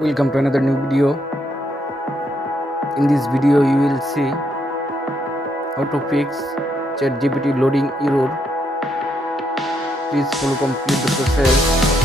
Welcome to another new video. In this video you will see how to fix ChatGPT loading error. Please follow complete the process.